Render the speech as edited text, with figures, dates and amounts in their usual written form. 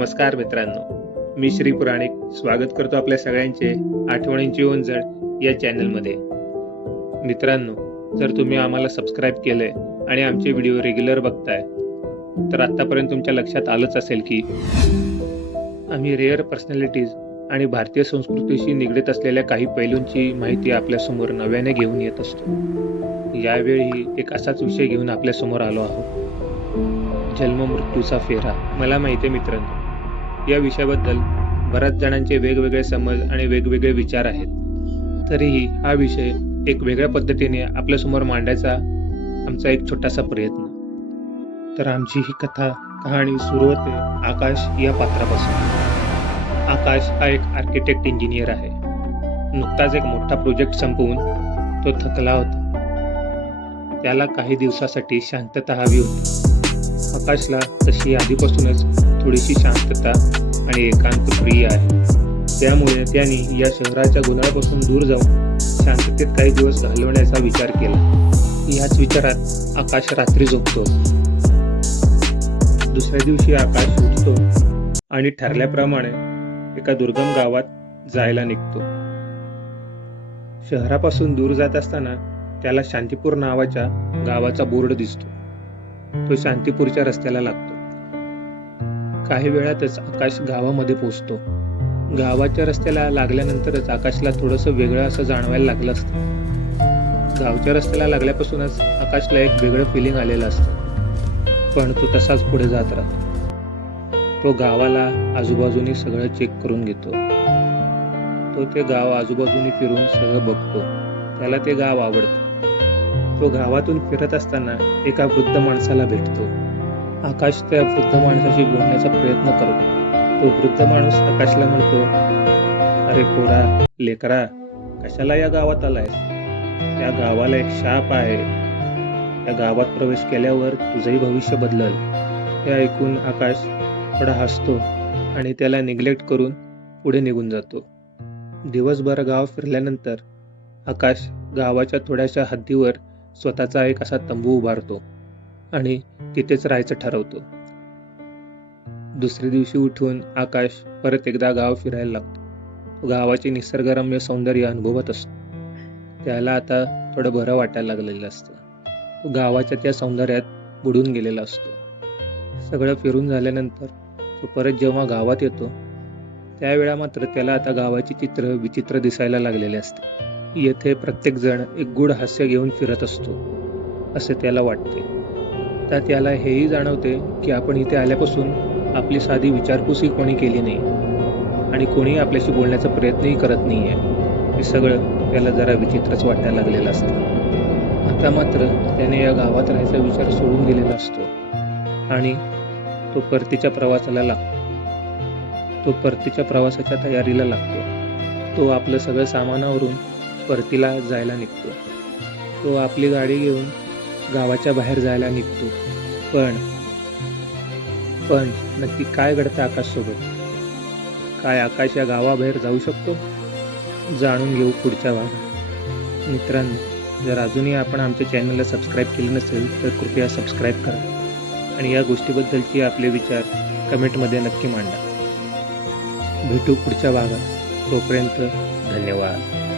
नमस्कार मित्रांनो, मी श्री पुराणिक स्वागत करतो आपल्या सगळ्यांचे आठवणींची ओंजळ या चॅनलमध्ये. मित्रांनो, जर तुम्ही आम्हाला सबस्क्राईब केलंय आणि आमचे व्हिडिओ रेग्युलर बघताय तर आतापर्यंत तुमच्या लक्षात आलंच असेल की आम्ही रेअर पर्सनॅलिटीज आणि भारतीय संस्कृतीशी निगडीत असलेल्या काही पैलूंची माहिती आपल्यासमोर नव्याने घेऊन येत असतो. यावेळी एक असाच विषय घेऊन आपल्यासमोर आलो आहोत, जन्म मृत्यूचा फेरा. मला माहिती आहे मित्रांनो, या विषयाबद्दल बऱ्याच जणांचे वेगवेगळे समज आणि वेगवेगळे विचार आहेत. तरीही हा विषय एक वेगळ्या पद्धतीने आपल्यासमोर मांडायचा आमचा एक छोटासा प्रयत्न. तर आमची ही कहाणी सुरू होते आकाश या पात्रापासून. आकाश हा एक आर्किटेक्ट इंजिनियर आहे. नुकताच एक मोठा प्रोजेक्ट संपवून तो थकला होता. त्याला काही दिवसासाठी शांतता हवी होती. आकाशला तशी आधीपासूनच थोडीशी शांतता आणि एकांत प्रिय आहे. त्यामुळे त्यांनी या शहराच्या गोंधळापासून दूर जाऊन शांततेत काही दिवस घालवण्याचा विचार केला. याच विचारात आकाश रात्री झोपतो. दुसऱ्या दिवशी आकाश उठतो आणि ठरल्याप्रमाणे एका दुर्गम गावात जायला निघतो. शहरापासून दूर जात असताना त्याला शांतीपूर नावाच्या गावाचा बोर्ड दिसतो. तो शांतीपूरच्या रस्त्याला लागतो. काही वेळातच आकाश गावामध्ये पोहोचतो. गावाच्या रस्त्याला लागल्यानंतरच आकाशला थोडंसं वेगळं असं जाणवायला लागलं असतं. गावच्या रस्त्याला लागल्यापासूनच आकाशला एक वेगळं फिलिंग आलेलं असतं. पण तो तसाच पुढे जात राहतो. तो गावाला आजूबाजूनी सगळं चेक करून घेतो. तो ते गाव आजूबाजूनी फिरून सगळं बघतो. त्याला ते गाव आवडतं. तो गावातून फिरत असताना एका वृद्ध माणसाला भेटतो. आकाश त्या वृद्ध माणसाशी बोलण्याचा प्रयत्न करतो. तो वृद्ध माणूस आकाशला म्हणतो, अरे पोरा, लेकरा, कशाला या गावात आलायस? या गावाला एक शाप आहे. या गावात प्रवेश केल्यावर तुझंही भविष्य बदलल. हे ऐकून आकाश थोडा हसतो आणि त्याला निग्लेक्ट करून पुढे निघून जातो. दिवसभर गाव फिरल्यानंतर आकाश गावाच्या थोड्याशा हद्दीवर स्वतःचा एक असा तंबू उभारतो आणि तिथेच राहायचं ठरवतो. दुसऱ्या दिवशी उठून आकाश परत एकदा गाव फिरायला लागतो. गावाचे निसर्गरम्य सौंदर्य अनुभवत असतो. त्याला आता थोडं बरं वाटायला लागलेलं असतं. तो गावाच्या त्या सौंदर्यात बुडून गेलेला असतो. सगळं फिरून झाल्यानंतर तो परत जेव्हा गावात येतो त्यावेळा मात्र त्याला आता गावाची चित्र विचित्र दिसायला लागलेले असते. येथे प्रत्येक जण एक गूढ हास्य घेऊन फिरत असतो असे त्याला वाटते. तर त्याला हेही जाणवते की आपण इथे आल्यापासून आपली साधी विचारपूसही कोणी केली नाही आणि कोणी आपल्याशी बोलण्याचा प्रयत्नही करत नाही आहे. हे सगळं त्याला जरा विचित्रच वाटायला लागलेलं असतं. आता मात्र त्याने या गावात राहायचा विचार सोडून दिलेला असतो आणि तो परतीच्या प्रवासाला लागतो. तो परतीच्या प्रवासाच्या तयारीला लागतो. तो आपलं सगळं सामानावरून परतीला जायला निघतो. तो आपली गाडी घेऊन गावाच्या बाहेर जायला निघतो. पण नक्की काय घडतं आकाशसोबत? काय आकाश या गावाबाहेर जाऊ शकतो? जाणून घेऊ पुढच्या भागात. मित्रांनो, जर अजूनही आपण आमच्या चॅनलला सबस्क्राईब केले नसेल तर कृपया सबस्क्राईब करा आणि या गोष्टीबद्दलचे आपले विचार कमेंटमध्ये नक्की मांडा. भेटू पुढच्या भागात. तोपर्यंत धन्यवाद.